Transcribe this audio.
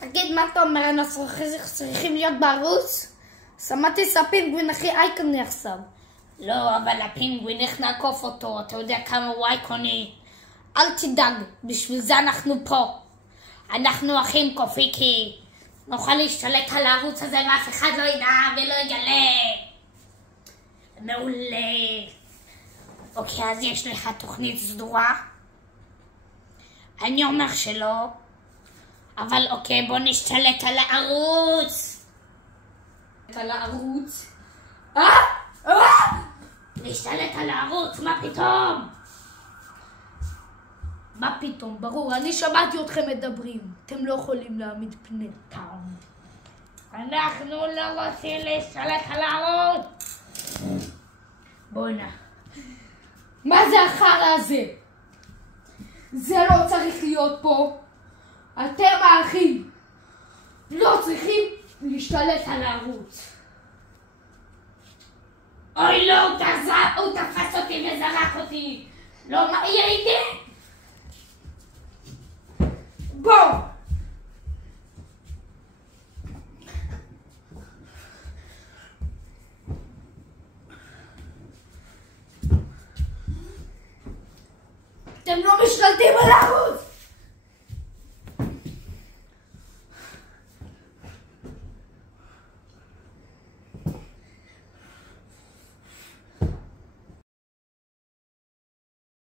תגיד, מה אתה אומר? אנחנו צריכים להיות בערוץ? שמעתי שהפינגווין הכי אייקוני עכשיו. לא, אבל הפינגווין, איך נעקוף אותו? אתה יודע כמה הוא אייקוני. אל תדאג, בשביל זה אנחנו פה. אנחנו אחים קופיקי. נוכל להשתלט על הערוץ הזה ואף אחד לא ידע ולא יגלה. מעולה. אוקיי, אז יש לך תוכנית סדורה? אני אומר שלא. אבל אוקיי, בוא נשתלט על הערוץ. על הערוץ? להשתלט על הערוץ, מה פתאום? מה פתאום? ברור, אני שמעתי אתכם מדברים. אתם לא יכולים להעמיד פני טעם. אנחנו לא רוצים להשתלט על הערוץ. בוא'נה. מה זה החרא הזה? זה לא צריך להיות פה. אתם האחים לא צריכים להשתלט על הערוץ. אוי לא, הוא תפס אותי וזרק אותי. לא, מה יהיה איתי? בוא! אתם לא משתלטים על הערוץ!